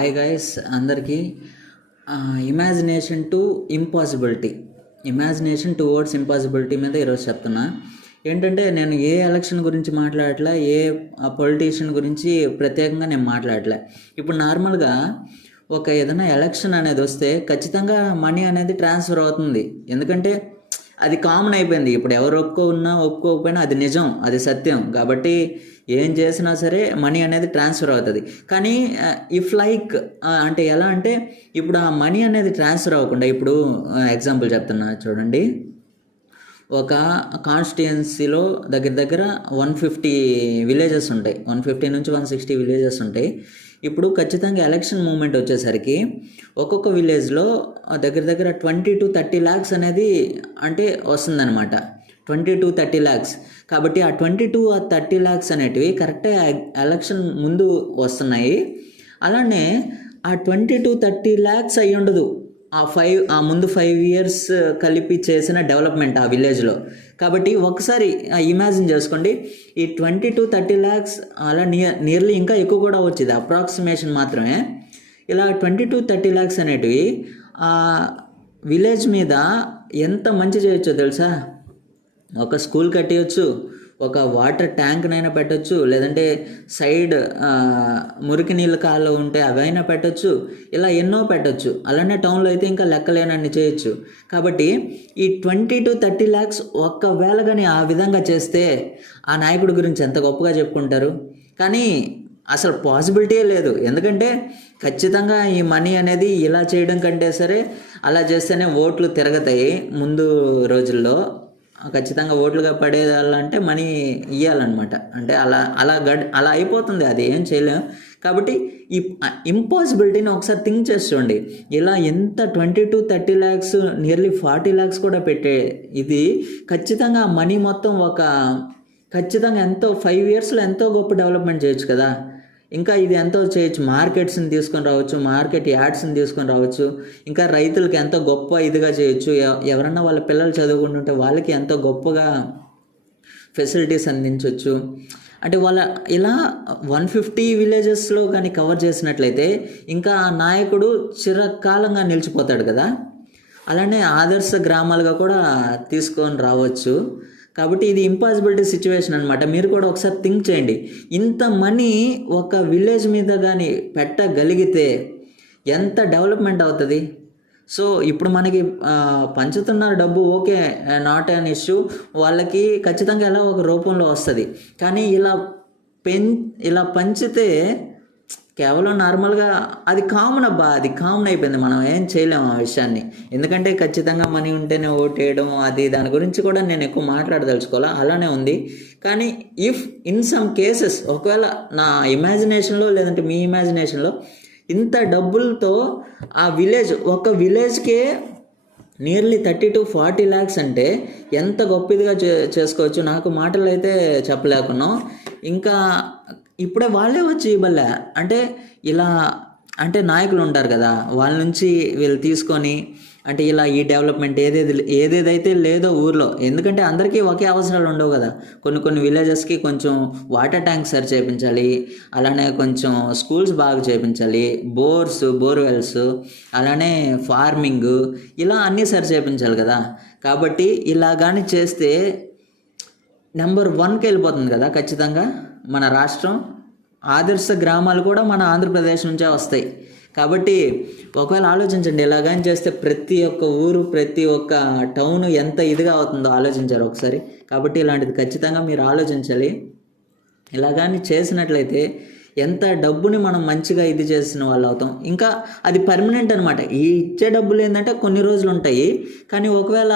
Hi guys అందరికీ. Imagination to impossibility, imagination towards impossibility మీద ఈరోజు చెప్తున్నా. ఏంటంటే నేను ఏ ఎలక్షన్ గురించి మాట్లాడట్లే, ఏ పొలిటీషియన్ గురించి ప్రత్యేకంగా నేను మాట్లాడలే. ఇప్పుడు నార్మల్గా ఒక ఏదైనా ఎలక్షన్ అనేది వస్తే ఖచ్చితంగా మనీ అనేది ట్రాన్స్ఫర్ అవుతుంది. ఎందుకంటే అది కామన్ అయిపోయింది. ఇప్పుడు ఎవరు ఒప్పుకోకపోయినా అది నిజం, అది సత్యం. కాబట్టి ఏం చేసినా సరే మనీ అనేది ట్రాన్స్ఫర్ అవుతుంది. కానీ ఇఫ్ లైక్ అంటే ఎలా అంటే ఇప్పుడు ఆ మనీ అనేది ట్రాన్స్ఫర్ అవ్వకుండా, ఇప్పుడు ఎగ్జాంపుల్ చెప్తున్నా చూడండి. ఒక కాన్స్టిట్యుయెన్సీలో దగ్గర దగ్గర 150 విలేజెస్ ఉంటాయి, 150 నుంచి 160 విలేజెస్ ఉంటాయి. ఇప్పుడు ఖచ్చితంగా ఎలక్షన్ మూమెంట్ వచ్చేసరికి ఒక్కొక్క విలేజ్లో దగ్గర దగ్గర 20 to 30 lakhs అనేది అంటే వస్తుందన్నమాట. 20 to 30 lakhs. కాబట్టి ఆ 20 to 30 lakhs అనేటివి కరెక్టే ఎలక్షన్ ముందు వస్తున్నాయి. అలానే ఆ 20 to 30 lakhs అయ్యి ఉండదు ఆ ముందు 5 years కలిపి చేసిన డెవలప్మెంట్ ఆ విలేజ్లో. కాబట్టి ఒకసారి ఇమాజిన్ చేసుకోండి, ఈ 20 to 30 lakhs అలా నియర్లీ ఇంకా ఎక్కువ కూడా వచ్చింది, అప్రాక్సిమేషన్ మాత్రమే. ఇలా 20 to 30 lakhs అనేటివి ఆ విలేజ్ మీద ఎంత మంచి చేయొచ్చో తెలుసా? ఒక స్కూల్ కట్టేయచ్చు, ఒక వాటర్ ట్యాంక్నైనా పెట్టచ్చు, లేదంటే సైడ్ మురికి నీళ్ళ కాళ్ళు ఉంటే అవైనా పెట్టచ్చు, ఇలా ఎన్నో పెట్టచ్చు. అలానే టౌన్లో అయితే ఇంకా లెక్కలేనన్ని చేయొచ్చు. కాబట్టి ఈ 20 to 30 lakhs ఒక్కవేళ కానీ ఆ విధంగా చేస్తే ఆ నాయకుడి గురించి ఎంత గొప్పగా చెప్పుకుంటారు. కానీ అసలు పాసిబిలిటీయే లేదు. ఎందుకంటే ఖచ్చితంగా ఈ మనీ అనేది ఇలా చేయడం కంటే సరే అలా చేస్తేనే ఓట్లు తిరగతాయి. ముందు రోజుల్లో ఖచ్చితంగా ఓట్లుగా పడేయాలంటే మనీ ఇవ్వాలన్నమాట. అంటే అలా అయిపోతుంది, అది ఏం చేయలేము. కాబట్టి ఈ ఇంపాసిబిలిటీని ఒకసారి థింక్ చేసి చూడండి. ఇలా ఎంత 20 to 30 lakhs, నియర్లీ 40 lakhs కూడా పెట్టే ఇది ఖచ్చితంగా మనీ మొత్తం ఖచ్చితంగా ఎంతో 5 yearsలో ఎంతో గొప్ప డెవలప్మెంట్ చేయొచ్చు కదా. ఇంకా ఇది ఎంతో చేయొచ్చు, మార్కెట్స్ని తీసుకొని రావచ్చు, మార్కెట్ యాడ్స్ని తీసుకొని రావచ్చు, ఇంకా రైతులకి ఎంతో గొప్ప ఇదిగా చేయొచ్చు. ఎవరన్నా వాళ్ళ పిల్లలు చదువుకుంటుంటే వాళ్ళకి ఎంతో గొప్పగా ఫెసిలిటీస్ అందించవచ్చు. అంటే ఇలా 150 విలేజెస్లో కానీ కవర్ చేసినట్లయితే ఇంకా ఆ నాయకుడు చిరకాలంగా నిలిచిపోతాడు కదా. అలానే ఆదర్శ గ్రామాలుగా కూడా తీసుకొని రావచ్చు. కాబట్టి ఇది ఇంపాసిబిలిటీ సిచ్యువేషన్ అనమాట. మీరు కూడా ఒకసారి థింక్ చేయండి. ఇంత మనీ ఒక విలేజ్ మీద కానీ పెట్టగలిగితే ఎంత డెవలప్మెంట్ అవుతుంది. సో ఇప్పుడు మనకి పంచుతున్న డబ్బు ఓకే, నాట్ అన్ ఇష్యూ, వాళ్ళకి ఖచ్చితంగా ఎలా ఒక రూపంలో వస్తుంది. కానీ ఇలా పంచితే కేవలం నార్మల్గా అది కామన్ అది కామన్ అయిపోయింది. మనం ఏం చేయలేము ఆ విషయాన్ని. ఎందుకంటే ఖచ్చితంగా మనీ ఉంటేనే ఓటు వేయడం, అది దాని గురించి కూడా నేను ఎక్కువ మాట్లాడదలుచుకోవాలా, అలానే ఉంది. కానీ ఇఫ్ ఇన్ సమ్ కేసెస్ ఒకవేళ నా ఇమాజినేషన్లో లేదంటే మీ ఇమాజినేషన్లో ఇంత డబ్బులతో ఆ ఒక విలేజ్కే నియర్లీ 30 to 40 lakhs అంటే ఎంత గొప్పదిగా చేసుకోవచ్చు. నాకు మాటలు అయితే చెప్పలేకున్నాం. ఇంకా ఇప్పుడే వాళ్ళే వచ్చి ఇవ్వలే అంటే ఇలా అంటే నాయకులు ఉంటారు కదా, వాళ్ళ నుంచి వీళ్ళు తీసుకొని అంటే ఇలా ఈ డెవలప్మెంట్ ఏదేదైతే లేదో ఊర్లో. ఎందుకంటే అందరికీ ఒకే అవసరాలు ఉండవు కదా. కొన్ని విలేజెస్కి కొంచెం వాటర్ ట్యాంక్స్ సరి చేయించాలి, అలానే కొంచెం స్కూల్స్ బాగా చేయించాలి, బోర్వెల్స్, అలానే ఫార్మింగ్, ఇలా అన్నీ సరి చేయించాలి కదా. కాబట్టి ఇలా కానీ చేస్తే నెంబర్ 1కి వెళ్ళిపోతుంది కదా ఖచ్చితంగా మన రాష్ట్రం. ఆదర్శ గ్రామాలు కూడా మన ఆంధ్రప్రదేశ్ నుంచే వస్తాయి. కాబట్టి ఒకవేళ ఆలోచించండి, ఇలాగని చేస్తే ప్రతి ఒక్క ఊరు, ప్రతి ఒక్క టౌన్ ఎంత ఇదిగా అవుతుందో ఆలోచించారు ఒకసారి. కాబట్టి ఇలాంటిది ఖచ్చితంగా మీరు ఆలోచించాలి. ఇలాగాని చేసినట్లయితే ఎంత డబ్బుని మనం మంచిగా ఇది చేసిన వాళ్ళు అవుతాం. ఇంకా అది పర్మనెంట్ అనమాట. ఈ ఇచ్చే డబ్బులు ఏంటంటే కొన్ని రోజులు ఉంటాయి. కానీ ఒకవేళ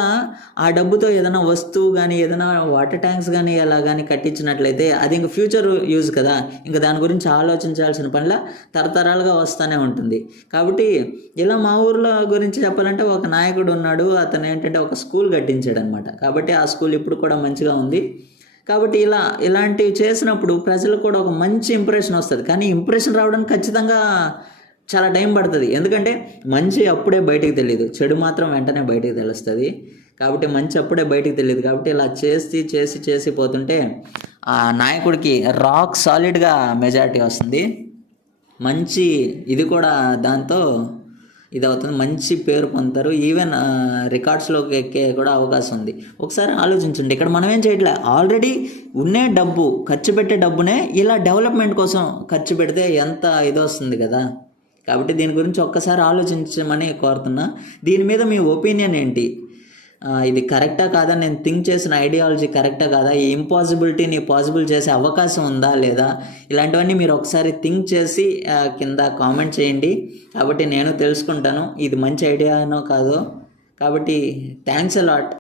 ఆ డబ్బుతో ఏదైనా వస్తువు కానీ ఏదైనా వాటర్ ట్యాంక్స్ కానీ అలా కానీ కట్టించినట్లయితే అది ఇంక ఫ్యూచర్ యూజ్ కదా. ఇంకా దాని గురించి ఆలోచించాల్సిన పనిలా తరతరాలుగా వస్తూనే ఉంటుంది. కాబట్టి ఇలా మా ఊర్లో గురించి చెప్పాలంటే ఒక నాయకుడు ఉన్నాడు. అతను ఏంటంటే ఒక స్కూల్ కట్టించాడు అనమాట. కాబట్టి ఆ స్కూల్ ఇప్పుడు కూడా మంచిగా ఉంది. కాబట్టి ఇలాంటివి చేసినప్పుడు ప్రజలకు కూడా ఒక మంచి ఇంప్రెషన్ వస్తుంది. కానీ ఇంప్రెషన్ రావడానికి ఖచ్చితంగా చాలా టైం పడుతుంది. ఎందుకంటే మంచి అప్పుడే బయటికి తెలియదు, చెడు మాత్రం వెంటనే బయటికి తెలుస్తుంది. కాబట్టి మంచి అప్పుడే బయటికి తెలియదు. కాబట్టి ఇలా చేసి పోతుంటే ఆ నాయకుడికి రాక్ సాలిడ్గా మెజారిటీ వస్తుంది. మంచి ఇది కూడా దాంతో ఇది అవుతుంది, మంచి పేరు పొందుతారు, ఈవెన్ రికార్డ్స్లోకి ఎక్కే కూడా అవకాశం ఉంది. ఒకసారి ఆలోచించండి, ఇక్కడ మనం ఏం చేయట్లే, ఆల్రెడీ ఉన్నే డబ్బు ఖర్చు పెట్టే డబ్బునే ఇలా డెవలప్మెంట్ కోసం ఖర్చు పెడితే ఎంత ఇది వస్తుంది కదా. కాబట్టి దీని గురించి ఒక్కసారి ఆలోచించమని కోరుతున్నా. దీని మీద మీ ఒపీనియన్ ఏంటి? ఇది కరెక్టా కాదా, నేను థింక్ చేసిన ఐడియాలజీ కరెక్టా కాదా, ఈ ఇంపాసిబిలిటీని పాసిబుల్ చేసే అవకాశం ఉందా లేదా, ఇలాంటివన్నీ మీరు ఒకసారి థింక్ చేసి కింద కామెంట్ చేయండి. కాబట్టి నేను తెలుసుకుంటాను ఇది మంచి ఐడియానో కాదో. కాబట్టి థ్యాంక్స్ అలాట్.